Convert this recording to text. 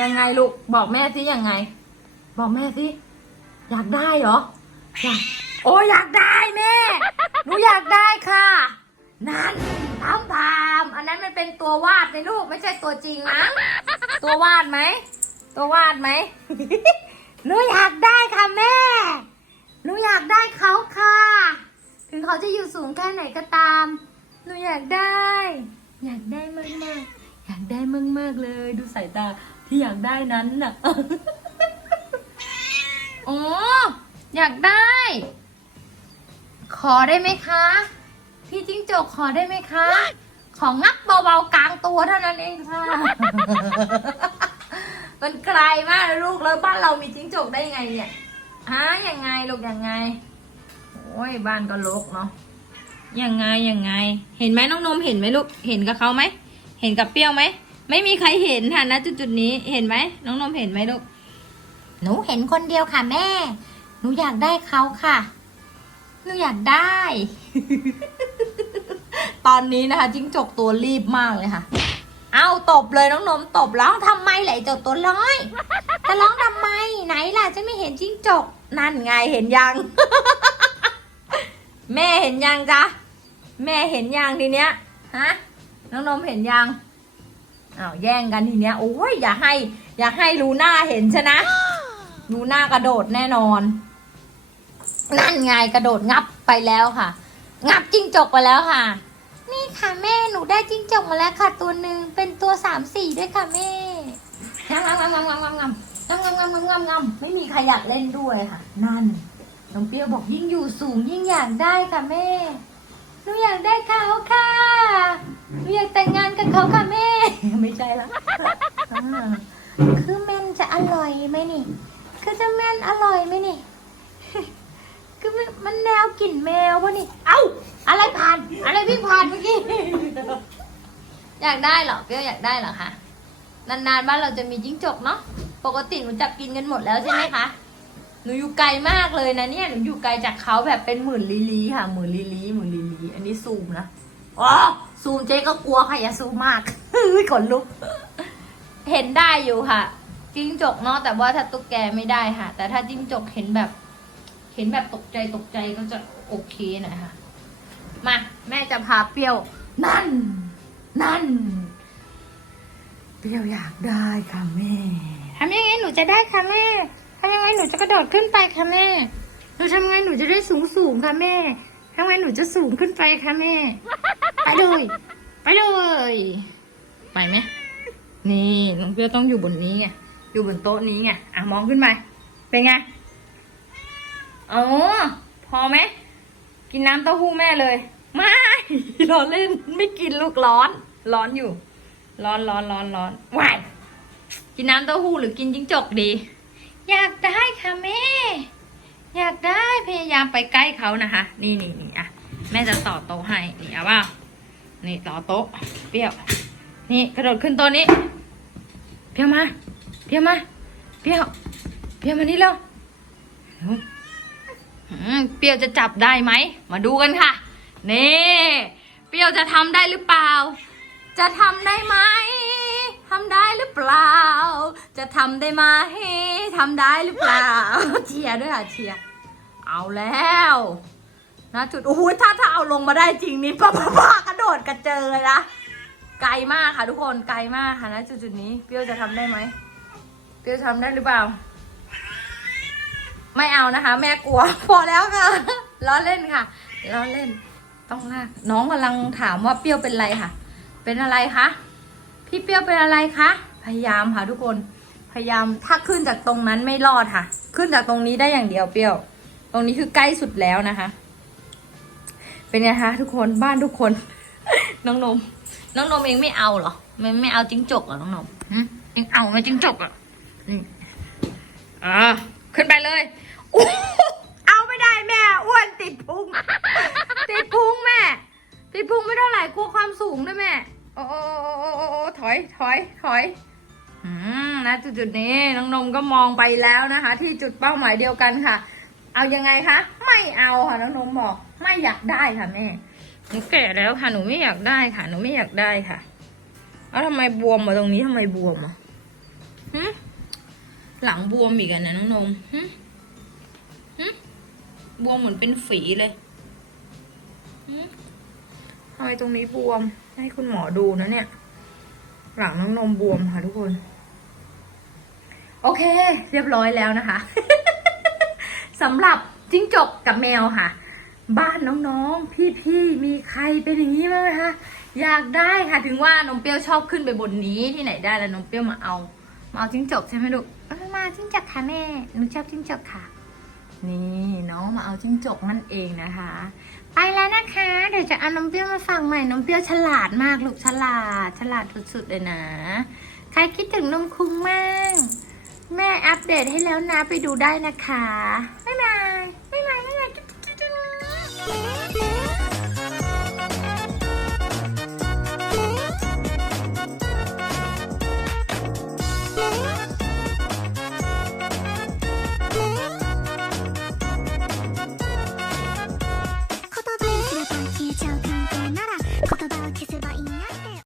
ยังไงลูกบอกแม่สิยังไง บอกแม่สิอยากได้เหรออยากโอ้อยากได้แม่หนูอยากได้ค่ะ นั่นทำทำอันนั้นมันเป็นตัววาดในลูกไม่ใช่ตัวจริงนะตัววาดไหมตัววาดไหมหนูอยากได้ค่ะแม่หนูอยากได้เขาค่ะ ถึงเขาจะอยู่สูงแค่ไหนก็ตามหนูอยากได้ อยากได้มากมากๆอยากได้มากมากๆเลย ดูสายตา ที่อยากได้นั้นน่ะโอ้อยากได้ ขอได้ไหมคะ พี่จิ้งจกขอได้ไหมคะ ของงับเบาๆกลางตัวเท่านั้นเองค่ะ มันไกลมากลูกแล้วบ้านเรามีจิ้งจกได้ไงเนี่ยฮะยังไงลูกยังไง โอ้ยบ้านก็รกเนาะยังไงยังไง เห็นไหมน้องนมเห็นไหมลูกเห็นกับเขาไหมเห็นกับเปรี้ยวไหม ไม่มีใครเห็นค่ะนะจุดจุดนี้เห็นไหมน้องนมเห็นไหมลูกหนูเห็นคนเดียวค่ะแม่ หนูอยากได้เขาค่ะ หนูอยากได้ ตอนนี้นะคะ จิ้งจกตัวรีบมากเลยค่ะ เอาตบเลยน้องนมตบร้องทำไมไหลจ้าตัวร้อยจะร้องทำไมไหนล่ะจะไม่เห็นจิ้งจก นั่นไงเห็นยัง แม่เห็นยังจ๊ะ แม่เห็นยังทีเนี้ย ฮะ น้องนมเห็นยัง อ้าวแย่งกันทีเนี้ยโอ้ยอย่าให้ อย่าให้ลูน่าเห็นชนะลูน่ากระโดดแน่นอน นั่นไงกระโดดงับไปแล้วค่ะ งับจิ้งจกไปแล้วค่ะ นี่ค่ะแม่หนูได้จิ้งจกมาแล้วค่ะ ตัวหนึ่งเป็นตัวสามสี่ด้วยค่ะแม่งามงามงามงามงามงามงามงามงามงามงามไม่มีใครอยากเล่นด้วยค่ะ นั่นน้องเปียวบอกยิ่งอยู่สูงยิ่งอยากได้ค่ะแม่หนูอยากได้เขาค่ะหนูอยากแต่งงานกับเขาค่ะแม่ ใช่ละคือแม่นจะอร่อยไหมนี่ คือจะแม่นอร่อยไหมนี่ คือมันมันแนวกลิ่นแมววะนี่ เอ้า อะไรผ่าน อะไรวิ่งผ่านเมื่อกี้ อยากได้เหรอเปรี้ยวอยากได้เหรอคะ นานๆบ้านเราจะมีจิ้งจกเนาะ ปกติหนูจับกินกันหมดแล้วใช่ไหมคะ หนูอยู่ไกลมากเลยนะเนี่ย หนูอยู่ไกลจากเขาแบบเป็นหมื่นลีลีค่ะ หมื่นลีลีหมื่นลีลี อันนี้ซูมนะ อ๋อ ซูมเจ๊ก็กลัวค่ะอย่าซูมมาก ขนลุก เห็นได้อยู่ค่ะ จิ้งจกเนาะแต่ว่าถ้าตุ๊กแกไม่ได้ค่ะ แต่ถ้าจิ้งจกเห็นแบบ เห็นแบบตกใจตกใจก็จะโอเคหนะคะมาแม่จะพาเปรี้ยว นั่น นั่น เปรี้ยวอยากได้ค่ะแม่ทำยังไงหนูจะได้ค่ะแม่ทำยังไงหนูจะกระโดดขึ้นไปค่ะแม่หนูทำยังไงหนูจะได้สูงสูงๆค่ะแม่ทำยังไงหนูจะสูงขึ้นไปค่ะแม่ ไปเลย ไปเลย ไปไหมนี่น้องเปรี้ยวต้องอยู่บนนี้ไงอยู่บนโต๊ะนี้ไงอะมองขึ้นไปเป็นไงโอ๋อพอไหมกินน้ำเต้าหู้แม่เลย ไม่ร้อนเล่นไม่กินลูกร้อน ร้อนอยู่ ร้อนร้อนร้อนร้อนวายกินน้ำเต้าหู้หรือกินจิ้งจกดี อยากได้ค่ะแม่ อยากได้พยายามไปใกล้เขานะคะ นี่นี่นี่อะแม่จะต่อโต๊ะให้นี่เอาเปล่านี่ต่อโต๊ะเปรี้ยว นี่กระโดดขึ้นต๊ะนี้เปียวมาเปียวมาเปียวเปียวมานี่เร็วเปียวจะจับได้ไหม มาดูกันค่ะ นี่ เปียวจะทำได้หรือเปล่า จะทำได้ไหมทำได้หรือเปล่า จะทำได้ไหมทำได้หรือเปล่า เชียร์ด้วยค่ะเชียร์ เอาแล้วนะจุดโอ้ยถ้าถ้าเอาลงมาได้จริงนี่ป้าป้าป้ากระโดดกระเจิงเลยนะ ไกลมากค่ะทุกคนไกลมากค่ะนะจุดจุดนี้เปรี้ยวจะทำได้ไหมเปรี้ยวทำได้หรือเปล่า ไม่เอานะคะ แม่กลัวพอแล้วค่ะล้อเล่นค่ะล้อเล่น ต้องลากน้องกำลังถามว่าเปรี้ยวเป็นอะไรค่ะ เป็นอะไรคะพี่เปรี้ยวเป็นอะไรคะพยายามค่ะทุกคนพยายามถ้าขึ้นจากตรงนั้นไม่รอดค่ะ ขึ้นจากตรงนี้ได้อย่างเดียวเปรี้ยว ตรงนี้คือใกล้สุดแล้วนะคะ เป็นไงคะทุกคนบ้านทุกคน น้องนม น้องนมเองไม่เอาเหรอไม่ไม่เอาจิ้งจกเหรอน้องนมหึเองเอาไหมจิ้งจกอะนี่อ่าขึ้นไปเลยอู้เอาไม่ได้แม่อ้วนติดพุงติดพุงแม่ติดพุงไม่เท่าไหร่กลัวความสูงด้วยแม่โอ้โอ้โอ้โอ้โอ้โอ้ถอยถอยถอยอืมนะจุดจุดๆนี้น้องนมก็มองไปแล้วนะคะ ที่จุดเป้าหมายเดียวกันค่ะ เอายังไงคะ ไม่เอาค่ะน้องนมบอก ไม่อยากได้ค่ะแม่ห นูแก่แล้วค่ะ หนูไม่อยากได้ค่ะ หนูไม่อยากได้ค่ะ เอาทำไมบวมมาตรงนี้ทำไมบวมอะหหึหลังบวมอีกอะนะน้องนมหึหึบวมเหมือนเป็นฝีเลยหึทำไมตรงนี้บวม ให้คุณหมอดูนะเนี่ย หลังน้องนมบวมค่ะทุกคน โอเค เรียบร้อยแล้วนะคะสำหรับจิ้งจกกับแมวค่ะ บ้านน้องๆ พี่ๆ มีใครเป็นอย่างนี้บ้างไหมคะ อยากได้ค่ะ ถึงว่านมเปรี้ยวชอบขึ้นไปบนนี้ที่ไหนได้แล้วนมเปรี้ยวมาเอา มาเอาจิ้งจกใช่ไหมลูกเอามาจิ้งจกค่ะแม่ หนูชอบจิ้งจกค่ะ นี่น้องมาเอาจิ้งจกนั่นเองนะคะ ไปแล้วนะคะ เดี๋ยวจะเอานมเปรี้ยวมาฟังใหม่ นมเปรี้ยวฉลาดมากลูกฉลาด ฉลาดสุดๆเลยนะ ใครคิดถึงนมคุ้งมั่งแม่อัปเดตให้แล้วนะไปดูได้นะคะ จุ๊